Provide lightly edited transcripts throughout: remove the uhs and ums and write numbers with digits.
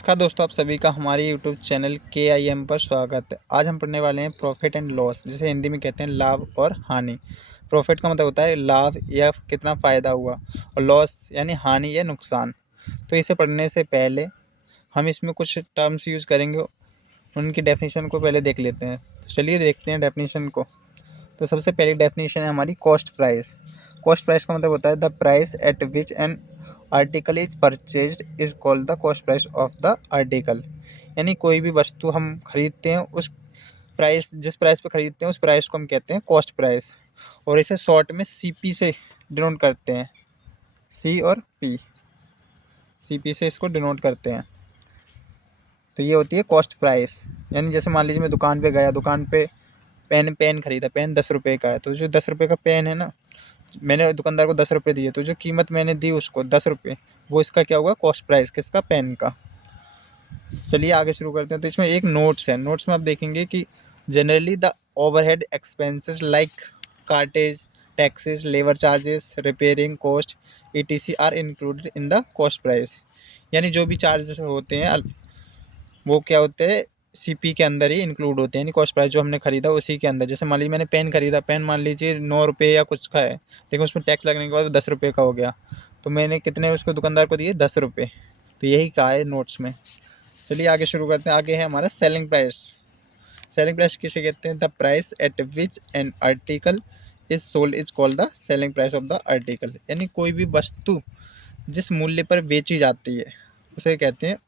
नमस्कार दोस्तों, आप सभी का हमारे यूट्यूब चैनल KIM पर स्वागत है। आज हम पढ़ने वाले हैं प्रॉफिट एंड लॉस, जिसे हिंदी में कहते हैं लाभ और हानि। प्रॉफिट का मतलब होता है लाभ या कितना फ़ायदा हुआ, और लॉस यानी हानि या नुकसान। तो इसे पढ़ने से पहले हम इसमें कुछ टर्म्स यूज़ करेंगे, उनकी डेफिनेशन को पहले देख लेते हैं। तो चलिए देखते हैं डेफिनेशन को। तो सबसे पहली डेफिनेशन है हमारी कॉस्ट प्राइस। कॉस्ट प्राइस का मतलब होता है the price at which N article is purchased is called the cost price of the article. यानी कोई भी वस्तु हम खरीदते हैं, उस प्राइस जिस प्राइस पे खरीदते हैं उस प्राइस को हम कहते हैं कॉस्ट प्राइस, और इसे शॉर्ट में CP से डिनोट करते हैं। C और P, CP से इसको डिनोट करते हैं। तो ये होती है कॉस्ट प्राइस। यानी जैसे मान लीजिए मैं दुकान पे गया, दुकान पे पेन खरीदा, पेन 10 रुपये का है, तो जो 10 रुपये का पेन है ना, मैंने दुकानदार को 10 रुपये दिए, तो जो कीमत मैंने दी उसको 10 रुपये, वो इसका क्या होगा, कॉस्ट प्राइस किसका, पेन का। चलिए आगे शुरू करते हैं। तो इसमें एक नोट्स है, नोट्स में आप देखेंगे कि generally the overhead expenses like cartage, taxes, labour charges, repairing cost ETC are included in the cost price. यानी जो भी चार्जेस होते हैं वो क्या होते हैं, CP के अंदर ही इंक्लूड होते हैं, यानी कॉस्ट प्राइस जो हमने खरीदा उसी के अंदर। जैसे मान लीजिए मैंने पेन खरीदा, पेन मान लीजिए 9 रुपये या कुछ का है, लेकिन उसमें टैक्स लगने के बाद 10 रुपये का हो गया, तो मैंने कितने उसको दुकानदार को दिए, 10 रुपये। तो यही कहा है नोट्स में। चलिए आगे शुरू करते हैं। आगे है हमारा सेलिंग प्राइस। सेलिंग प्राइस किसे कहते हैं, the price at which N article is sold is called the selling price of the article. यानी कोई भी वस्तु जिस मूल्य पर बेची जाती है उसे कहते हैं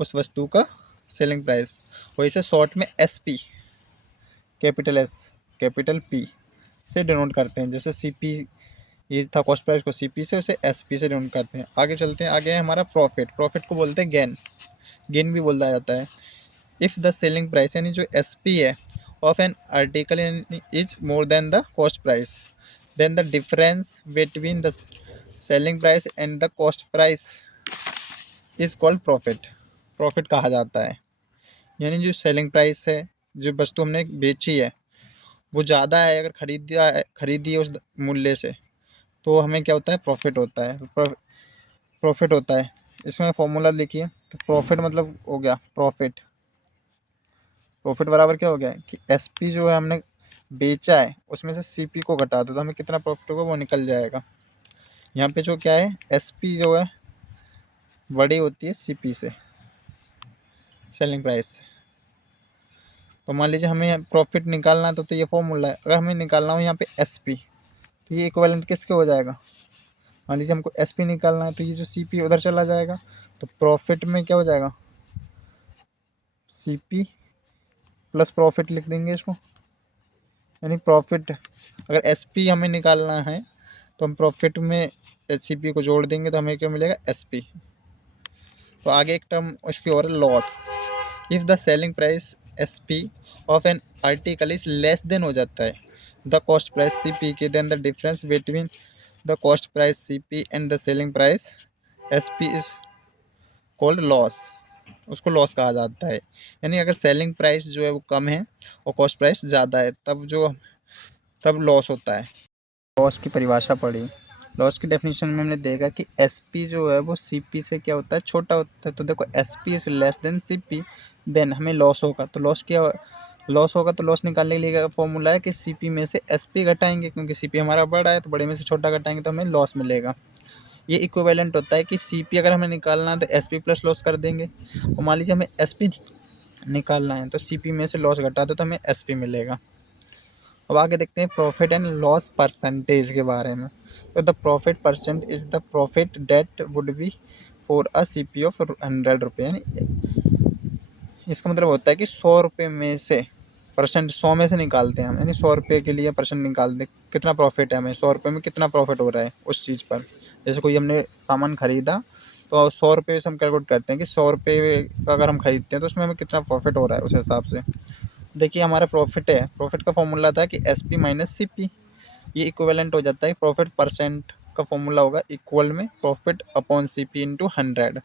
उस वस्तु का सेलिंग प्राइस, और इसे शॉर्ट में SP, capital S capital P से डिनोट करते हैं। जैसे CP ये था कॉस्ट प्राइस को CP से, उसे SP से डिनोट करते हैं। आगे चलते हैं। आगे है हमारा प्रॉफिट। प्रॉफिट को बोलते हैं गेन, गेन भी बोला जाता है। इफ़ द सेलिंग प्राइस यानी जो SP है of an article is more than the cost price, then the difference between the selling price and the cost price is called profit. Profit कहा जाता है। यानी जो सेलिंग प्राइस है, जो वस्तु हमने बेची है वो ज़्यादा है, अगर खरीदी है उस मूल्य से, तो हमें क्या होता है, प्रॉफिट होता है। प्रॉफिट होता है। इसमें फॉर्मूला लिखिए। तो प्रॉफिट मतलब हो गया, प्रॉफिट प्रॉफिट बराबर क्या हो गया कि SP जो है हमने बेचा है उसमें से CP को घटा दो, तो हमें कितना प्रॉफिट होगा वो निकल जाएगा। यहाँ पे जो क्या है, SP जो है बड़ी होती है CP से, सेलिंग प्राइस से। तो मान लीजिए हमें प्रॉफिट निकालना है, तो ये फॉर्मूला है। अगर हमें निकालना हो यहाँ पे SP, तो ये इक्विवेलेंट किसके हो जाएगा, मान लीजिए हमको SP निकालना है, तो ये जो CP उधर चला जाएगा, तो प्रॉफिट में क्या हो जाएगा, CP प्लस प्रॉफिट लिख देंगे इसको। यानी प्रॉफिट, अगर SP हमें निकालना है तो हम प्रॉफिट में CP को जोड़ देंगे, तो हमें क्या मिलेगा, SP। तो आगे एक टर्म उसकी और loss. If the selling price SP of an article is less than हो जाता है द कॉस्ट प्राइस CP के, then the difference between the cost price CP and the selling price SP is called loss. उसको loss कहा जाता है। यानी अगर सेलिंग प्राइस जो है वो कम है और कॉस्ट प्राइस ज़्यादा है, तब लॉस होता है। लॉस की परिभाषा पढ़ी। लॉस की डेफिनेशन में हमने देखा कि SP जो है वो CP से क्या होता है, छोटा होता है। तो देखो SP is less than CP, then हमें लॉस होगा। तो लॉस होगा, तो लॉस निकालने के लिए फॉर्मूला है कि CP में से SP घटाएंगे, क्योंकि CP हमारा बड़ा है, तो बड़े में से छोटा घटाएंगे तो हमें लॉस मिलेगा। ये इक्विवेलेंट होता है कि CP अगर हमें निकालना है तो SP प्लस लॉस कर देंगे, और मान लीजिए हमें SP निकालना है तो CP में से लॉस घटा दो तो हमें SP मिलेगा। अब आगे देखते हैं प्रॉफिट एंड लॉस परसेंटेज के बारे में। तो the profit percent is the profit that would be for a CP of 100 रुपये। यानी इसका मतलब होता है कि 100 रुपये में से परसेंट 100 में से निकालते हैं हम, यानी 100 रुपये के लिए परसेंट निकालते कितना प्रॉफिट है, हमें 100 रुपये में कितना प्रॉफिट हो रहा है उस चीज़ पर। जैसे कोई हमने सामान खरीदा तो 100 रुपये से हम कैलकुलेट करते हैं कि 100 रुपये का अगर हम खरीदते हैं तो उसमें हमें कितना प्रॉफिट हो रहा है उस हिसाब से। देखिए हमारा प्रॉफिट है, प्रॉफिट का फॉर्मूला था कि SP माइनस CP, ये इक्विवेलेंट हो जाता है। प्रॉफिट परसेंट का फॉर्मूला होगा इक्वल में प्रॉफिट अपॉन CP इंटू 100।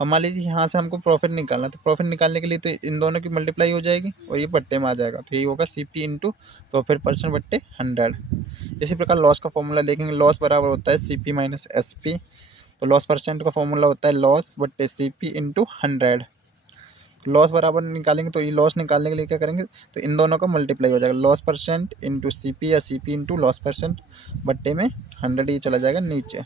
और मान लीजिए यहाँ से हमको प्रॉफिट निकालना, तो प्रॉफिट निकालने के लिए तो इन दोनों की मल्टीप्लाई हो जाएगी और ये बट्टे में आ जाएगा, तो यही होगा CP इंटू प्रॉफिट परसेंट बट्टे 100। इसी प्रकार लॉस का फॉर्मूला देखेंगे, लॉस बराबर होता है CP माइनस SP। तो लॉस परसेंट का फॉर्मूला होता है लॉस बट्टे CP इंटू 100। लॉस बराबर निकालेंगे तो ये लॉस निकालने के लिए क्या करेंगे, तो इन दोनों का मल्टीप्लाई हो जाएगा, लॉस परसेंट इंटू CP या CP इंटू लॉस परसेंट बट्टे में 100, ये चला जाएगा नीचे।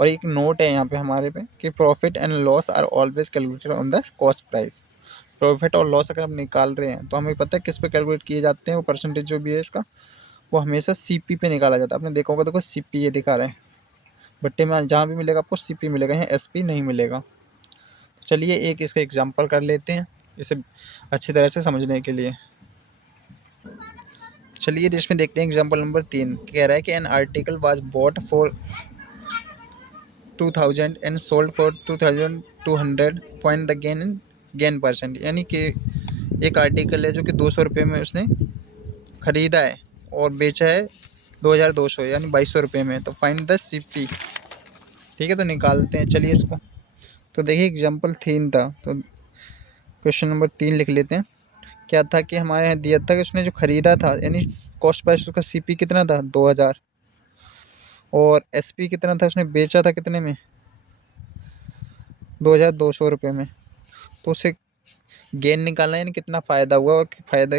और एक नोट है यहाँ पे हमारे पे कि profit and loss are always calculated on the cost price. Profit और लॉस अगर हम निकाल रहे हैं तो हमें पता है किस पे कैलकुलेट किए जाते हैं, वो परसेंटेज जो भी है इसका वो हमेशा CP पे निकाला जाता है। आपने देखा होगा, देखो CP ये दिखा रहे हैं बट्टे में, जहाँ भी मिलेगा आपको CP मिलेगा, यहाँ SP नहीं मिलेगा। चलिए एक इसका एग्जांपल कर लेते हैं इसे अच्छी तरह से समझने के लिए। चलिए इसमें देखते हैं एग्जांपल नंबर 3। कह रहा है कि an article was bought for 2000 and sold for 2200 point the gain percent. यानी कि एक आर्टिकल है जो कि 200 रुपये में उसने ख़रीदा है और बेचा है 2200 यानी 2200 रुपये में। तो फाइंड द CP। ठीक है, तो निकालते हैं चलिए इसको। तो देखिए एग्जांपल 3 था, तो क्वेश्चन नंबर 3 लिख लेते हैं। क्या था कि हमारे यहाँ दिया था कि उसने जो ख़रीदा था यानी कॉस्ट प्राइस उसका CP कितना था 2000, और SP कितना था, उसने बेचा था कितने में 2200 रुपये में। तो उसे गेन निकालना है यानी कितना फ़ायदा हुआ और फ़ायदा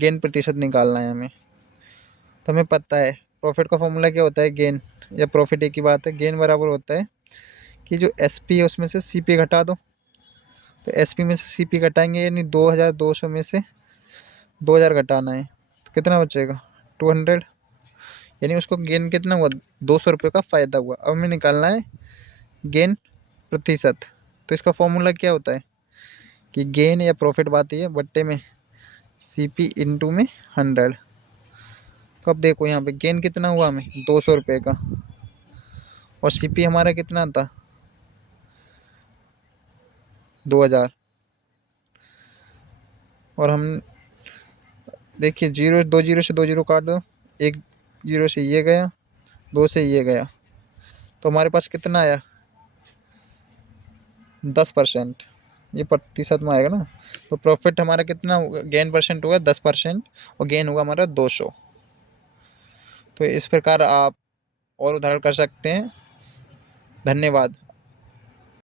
गेन प्रतिशत निकालना है हमें। तो हमें पता है प्रॉफिट का फॉर्मूला क्या होता है, गेन या प्रॉफिट एक ही बात है। गेन बराबर होता है कि जो SP है उसमें से CP घटा दो। तो SP में से CP घटाएंगे यानी 2200 में से 2000 घटाना है, तो कितना बचेगा 200। यानी उसको गेन कितना हुआ 200 रुपये का फ़ायदा हुआ। अब हमें निकालना है गेन प्रतिशत। तो इसका फॉर्मूला क्या होता है कि गेन या प्रॉफिट बात है बट्टे में CP इंटू में 100। तो अब देखो यहाँ पे गेन कितना हुआ हमें 200 रुपये का, और CP हमारा कितना था 2000। और हम देखिए 2 जीरो से 2 जीरो काट दो, 1 जीरो से ये गया, 2 से ये गया, तो हमारे पास कितना आया 10%। ये प्रतिशत में आएगा ना। तो प्रॉफिट हमारा कितना होगा, गेन परसेंट हुआ 10% और गेन हुआ हमारा 200। तो इस प्रकार आप और उदाहरण कर सकते हैं। धन्यवाद।